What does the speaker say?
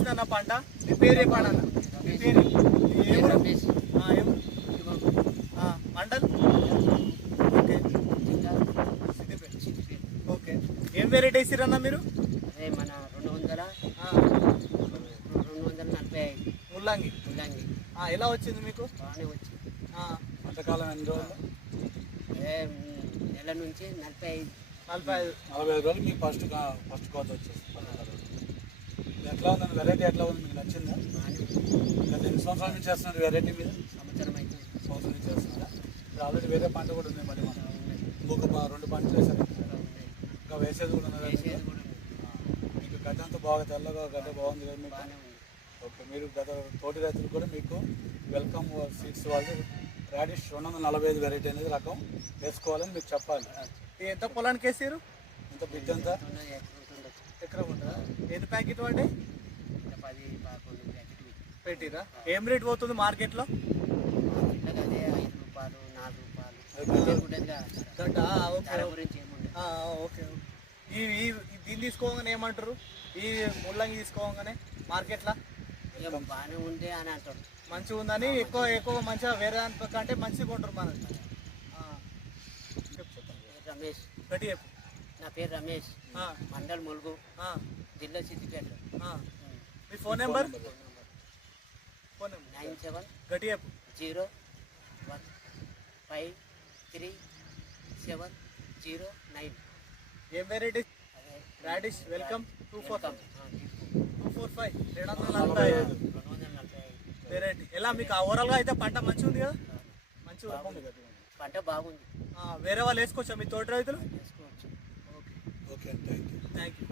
వచ్చిందన్న పంట? మీ పేరు చెప్పాడన్న, మీ పేరు మండల్? Okay, okay. ఏం వెరైటీ వేసిరన్న మీరు? అదే మన 245 ముల్లంగి. ఎలా వచ్చింది మీకు? బాగానే వచ్చింది. పంటకాలం ఎన్ని రోజులు? అదే నెల నుంచి 45 రోజులు మీకు ఫస్ట్ కోత వచ్చేసి. ఎట్లా ఉందండి వెరైటీ? ఎట్లా ఉంది, మీకు నచ్చిందా? గత ఎన్ని సంవత్సరాల నుంచి చేస్తున్నారు వెరైటీ మీద? సంవత్సరం అయితే సంవత్సరం నుంచి చేస్తున్నారా? ఇప్పుడు ఆల్రెడీ వేరే పంట కూడా ఉంది మరి మనం ఇంకొక 2 పంటలు వేసారు, ఇంకా వేసేది కూడా ఉన్నదా? మీకు గడ్డ అంతా బాగా తెల్లగా గడ్డ బాగుంది కదా మీకు? ఓకే, మీరు గత తోటి రైతులు కూడా మీకు వెల్కమ్ సీడ్స్ వాళ్ళు రాడిష్ 245 వెరైటీ అనేది రకం వేసుకోవాలని మీకు చెప్పాలి. ఎంత పొలానికి వేసారు? ఇంత బిగ్ ఎంత? ఎకరం ఉంటుందా? ఎన్ని ప్యాకెట్ వాడి 10-11 ప్యాకెట్ పెట్టిరా? ఏం రేట్ పోతుంది మార్కెట్లో? అదే 5 రూపాయలు 4 రూపాయలు గడ్డ. గురించి ఏముండదు. ఓకే. దీన్ని తీసుకోగానే ఏమంటారు? ఈ ముల్లంగి తీసుకోగానే మార్కెట్లో బాగానే ఉంది అని అంటాడు. మంచిగా ఉందని ఎక్కువ మంచిగా వేరే దానికంటే మంచిగా ఉంటారు మనకి. రమేష్. గట్టి చెప్పు. నా పేరు రమేష్, మండల్ ములుగు, జిల్లా సిద్దిపేట. మీ ఫోన్ నెంబర్? 97 గట్టి చెప్పు. 01537009. ఏం వెరైటీ? Radish welcome 245 variety. ఎలా మీకు ఓవరాల్గా అయితే పంట మంచిగా ఉంది కదా? మంచిగా పంట బాగుంది. వేరే వాళ్ళు వేసుకోవచ్చా మీ తోటి రైతులు? వేసుకోవచ్చు. Okay, thank you.